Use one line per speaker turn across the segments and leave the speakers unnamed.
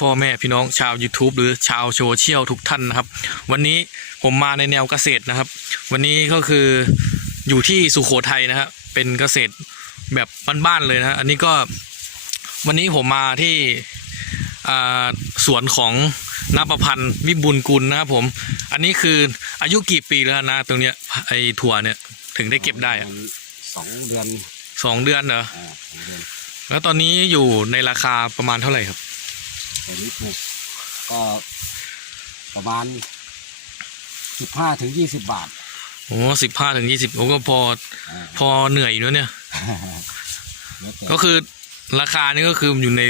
พ่อแม่พี่น้องชาว YouTube หรือชาวโซเชียลทุกท่านนะครับ วันนี้ผมมาในแนวเกษตรนะครับ วันนี้ก็คืออยู่ที่สุโขทัยนะครับเป็นเกษตรแบบบ้านๆเลยนะอันนี้ก็วันนี้ผมมาที่อ่าสวนของนประพันธ์วิบุญกุลนะครับผม อันนี้คืออายุกี่ปีแล้วนะตรงเนี้ยไอ้ถั่วเนี่ยถึงได้เก็บได้อะ
สองเดือน
สองเดือนเหรอ
อ่าสองเดือน
แล้วตอนนี้อยู่ในราคาประมาณเท่าไหร่ครับ
ตอนนี้ถูกก็ประมาณสิบห้าถึงยี่สิบบาท
โอ้สิบห้าถึงยี่สิบโอ้ก็พอ
อ่า
พอเหนื่อยอยู่นะเนี่ย
แล้วแต่
ก็คือราคานี้ก็คืออยู่ใน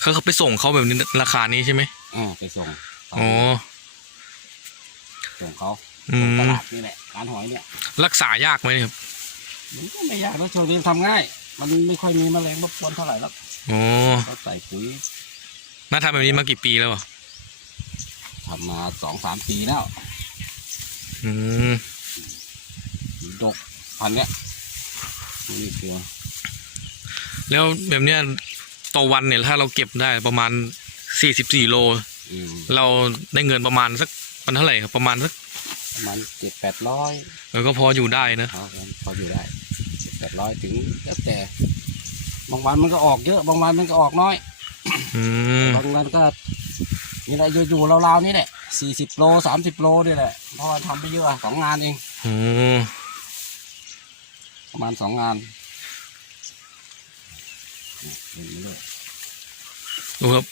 เขาเขาไปส่งเขาแบบนี้ราคานี้ใช่ไหม
อ่าไปส่ง
อ๋อ
ส่งเขา
อื
ส่งต
ม
ลาดนี่แหละร้านหอยเนี่ย
รักษายากไหมเนี่ยครับ
มันก็ไม่ยากแล้วช่วงนี้ทำง่าย มันไม่ค่อยมีแมลงรบกวนเท่าไหร่แล้ว
อ๋อ
ก็ใส่ปุ๋ย
น่าทำแบบนี้มากี่ปีแล้วอะ
ทำมาสองสามปีแล้ว
อืม
ดกพันเนี้ยนี่คือ
แล้วแบบเนี้ยต่อวันเนี่ยถ้าเราเก็บได้ประมาณสี่สิบสี่โล
อืม
เราได้เงินประมาณสักมันเท่าไหร่ครับประมาณสัก
ประมาณเจ็ดแปดร้อย
เออก็พออยู่ได้นะ
ครับพออยู่ได้แปดร้อยถึงแล้วแต่ บางวันมันก็ออกเยอะ บางวันมันก็ออกน้อย
อืม
บางวันก็นี่แหละอยู่ๆราวๆนี่แหละสี่สิบโลสามสิบโลนี่แหละเพราะว่าทำไปเยอะสองงานเอง
โอ้
ประมาณสองงานนี่เรื่อย
ดูครับ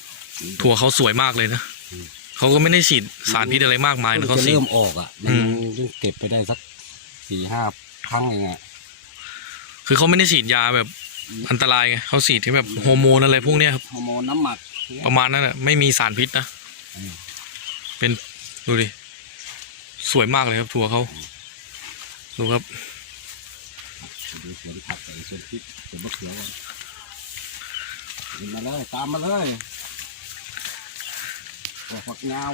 ถั่วเขาสวยมากเลยนะ
อืม
เขาก็ไม่ได้ฉีดสารพิษอะไรมากมาย
ๆ
นะ
เพิ่ง
เขา
จะ
ฉีด
เริ่มออกอะ
อื
ยัง
ม
ยังเก็บไปได้สักสี่ห้าครั้งเองอะ
คือเขาไม่ได้ฉีดยาแบบ อันตรายไงเขาฉีดที่แบบฮอร์โมนอะไรพวกเนี้ยครับ
ฮอร์โมนน้ำหมัก
ประมาณนั้นแหละไม่มีสารพิษนะ
อืม
เป็นดูดิสวยมากเลยครับถั่วเขาดูครับ
ดูสวนผักใส่สวนพริกสวนมะเขือก่อนขึ้นมาเลยตามมาเลยตัวฝักยาว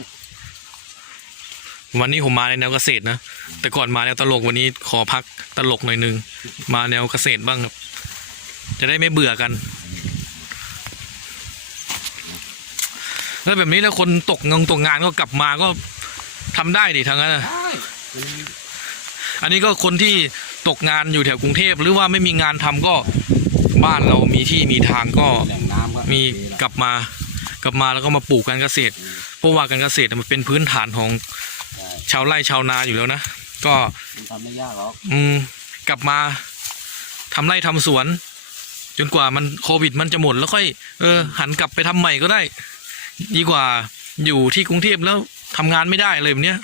วันนี้ผมมาในแนวเกษตรนะ แต่ก่อนมาแนวตลกวันนี้ขอพักตลกหน่อยหนึง มาแนวเกษตรบ้างครับ จะได้ไม่เบื่อกัน แล้วแบบนี้ถ้าคนตกงงตกงานก็กลับมาก็ทำได้ดิทั้งนั้นนะ
ได้เป็น
อันนี้ก็คนที่ตกงานอยู่แถวกรุงเทพหรือว่าไม่มีงานทำก็บ้านเรามีที่มีทางก็
แหล่งน้ำก็
มี
ดีละ
กลับมากลับมาแล้วก็มาปลูกการเกษตร เพราะว่าการเกษตรมันเป็นพื้นฐานของ
ใช่
ชาวไร่ชาวนาอยู่แล้วนะ ก็
มันทำไม่ยากหรอก
อืมกลับมาทำไร่ทำสวน จนกว่ามันโควิดมันจะหมดแล้วค่อยเออหันกลับไปทำใหม่ก็ได้ ดีกว่าอยู่ที่กรุงเทพแล้วทำงานไม่ได้เลยแบบเนี้ย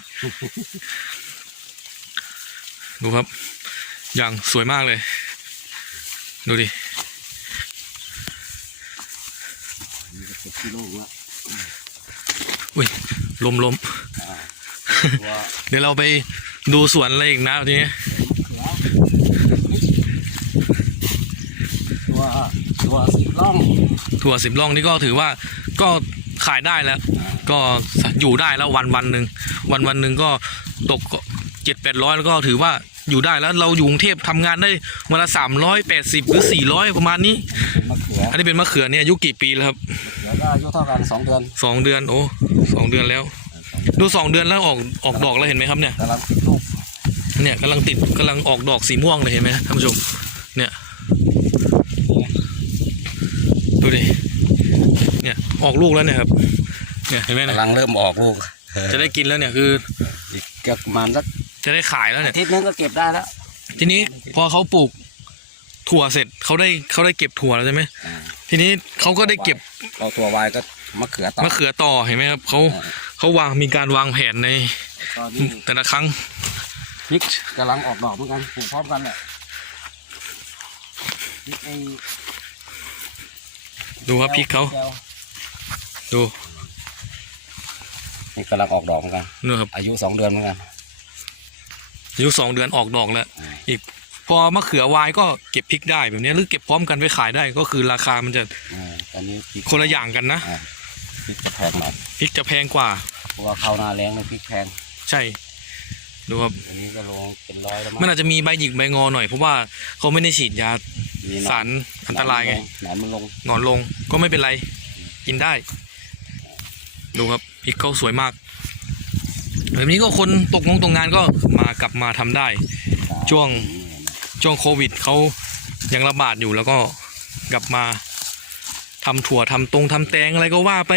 ดูครับ อย่างสวยมากเลย ดูดิ
มีก็เจ็ดกิโลแล้ว
อุ้ยลมลม
ตัว
เดี๋ยวเราไปดูสวนอะไรอีกนะทีนี้
วตัวสิบล่อง
ถั่วสิบล่องนี่ก็ถือว่าก็ขายได้แล้ว ก็อยู่ได้แล้ววันวันหนึ่งวันวันหนึ่งก็ตกเจ็ดแปดร้อยแล้วก็ถือว่าอยู่ได้แล้วเราอยู่กรุงเทพทำงานได้วันละสามร้อยแปดสิบหรือสี่ร้อยประมาณนี้
เป็นมะเขือ
อันนี้เป็นมะเขือเนี่ยอายุกี่ปีแล้วครับ
เดี๋ยวก็อายุเท่ากันสองเดือน
สองเดือนโอ้สองเดือนแล้ว ดูสองเดือนแล้วออกออกดอกแล้วเห็นไหมครับเนี่ย
กำลังติดลูก
เนี่ยกำลังติดกำลังออกดอกสีม่วงเลยเห็นไหมท่านผู้ชมเนี่ย ดูดิ เนี่ยออกลูกแล้วเนี่ยครับ เนี่ยเห็นไหมเนี่ย
กำลังเริ่มออกลูก
จะได้กินแล้วเนี่ยคือ
อีกก็ประมาณสัก
จะได้ขายแล้ว
อา
เนี่ย
ทิตย์นึงก็เก็บได้แล้ว
ทีนี้พอเขาปลูกถั่วเสร็จเขาได้เขาได้เก็บถั่วแล้วใช่ไหม
อ่า
ทีนี้เขาก็ได้เก็บ
เราตัววายก็มะเขือต่อ
มะเขือต่อเห็นไหมครับเขา
อ่า
เขาวางมีการวางแผนใน
ก็นี่
แต่ละครั้ง
พริกกำลังออกดอกเหมือนกันปลูกพร้อมกันแหละพริกไอ้
ดูครับพริกเขา
แก้ว
ดู
นี่กำลังออกดอกเหมือนกัน
นู่นครับ
อายุสองเดือนเหมือนกัน
อายุสองเดือนออกดอกแล้ว
อ่า
อีกพอมะเขือวายก็เก็บพริกได้แบบนี้หรือเก็บพร้อมกันไปขายได้ก็คือราคามันจะ
อ่าตอนนี้พริก
คนละอย่างกันนะ
อ่าพริกจะแพงหน่อย
พริกจะแพงกว่า
เพราะว่าข้าวหนาแรงเลยพริกแพง
ใช่ดูครับ
อันนี้ก็ลงเป็นร้อยแล้ว
มันอาจจะมีใบหยิกใบงอหน่อยเพราะว่าเขาไม่ได้ฉีดยา
มีหนอน
สารอันตรายไง
หนอนมันลง
หนอนลงก็ไม่เป็นไร กินได้ ดูครับพริกเขาสวยมาก แบบนี้ก็คนตกงงตกงานก็มากลับมาทำได้ ช่วงช่วงโควิดเขายังระบาดอยู่แล้วก็กลับมาทำถั่วทำตรงทำแตงอะไรก็ว่าไป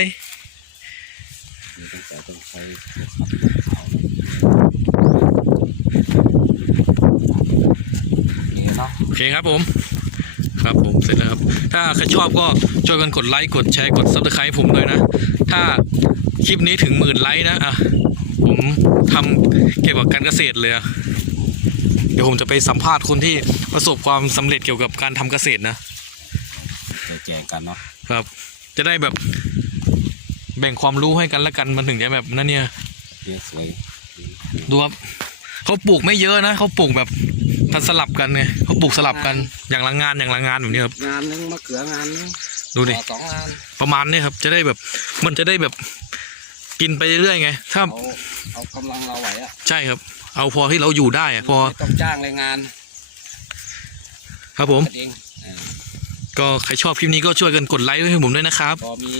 มีตั้งแต่ต้องใช้นี่เนาะ
โอเคครับผม ครับผมเสร็จแล้วครับ ถ้าใครชอบก็ช่วยกันกดไลค์กดแชร์กดซับสไครต์ผมด้วยนะ ถ้าคลิปนี้ถึงหมื่นไลค์นะอะผมทำเกี่ยวกับการเกษตรเลยอะเดี๋ยวผมจะไปสัมภาษณ์คนที่ประสบความสำเร็จเกี่ยวกับการทำเกษตรนะ
แจกกันเนาะ
ครับ จะได้แบบแบ่งความรู้ให้กันและกันมันถึงจะแบบนั่นเนี่ย
เยอะสวย
ดูครับเขาปลูกไม่เยอะนะเขาปลูกแบบ ทันสลับกันไงเขาปลูกสลับกันอย่างละงานอย่างละงานแบบนี้ครับ
งานนึงมะเขืองานนึง
ดูดิ
ต่อสองงาน
ประมาณนี้ครับ จะได้แบบ มันจะได้แบบกินไปเรื่อยๆไง ถ้า
เอาเอากำลังเราไหวอะ
ใช่ครับ เอาพอที่เราอยู่ได้อะพอ
ไม่ต้องจ้างแรงงาน
ครับผม
กันเองเออ
ก็ใครชอบคลิปนี้ก็ช่วยกันกดไลค์ให้ผมด้วยนะครับ
พอมี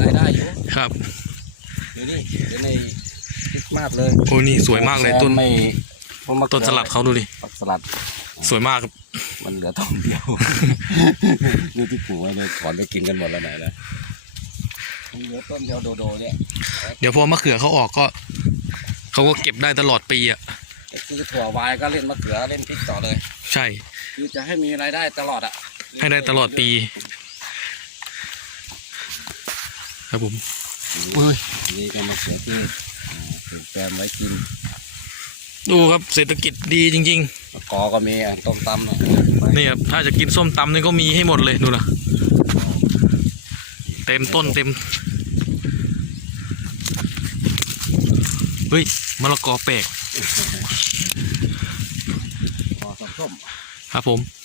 รายได้อยู่
ครับ
เดี๋ยวนี้เดี๋ยวในคิดมากเลย
โอ้นี่สวยมากเลยต้น
ไม่ เพราะมะเขือ
ต้นสลัดเขาดูดิ
ผักสลัด
สวยมากครับ
มันเหลือต้นเดียวนี่ที่ปลูกไว้เนี่ยถอนไปกินกันหมดแล้วไหนแล้วมันเหลือต้นเดียวโดโดเนี่ย
เดี๋ยวพอมะเขือเขาออกก็เขาก็เก็บได้ตลอดปีอะ
ก็คือถั่ววายก็เล่นมะเขือเล่นพริกต่อเลย
ใช่
คือจะให้มีรายได้ตลอดอะ
ให้ได้ตลอดปี ครับผม
อุ้ยนี่ก็มะเขือที่อ่าปลูกแปมไว้กิน
ดูครับเศรษฐกิจดีจริง
มะกอก็มีอะต้มตำเนาะ
ๆ นี่ครับถ้าจะกินส้มตำนี่ก็มีให้หมดเลยดูนะเต็มต้นเต็มเฮ้ยมะละกอแปลก
พอส้ม
ครับผม
ๆ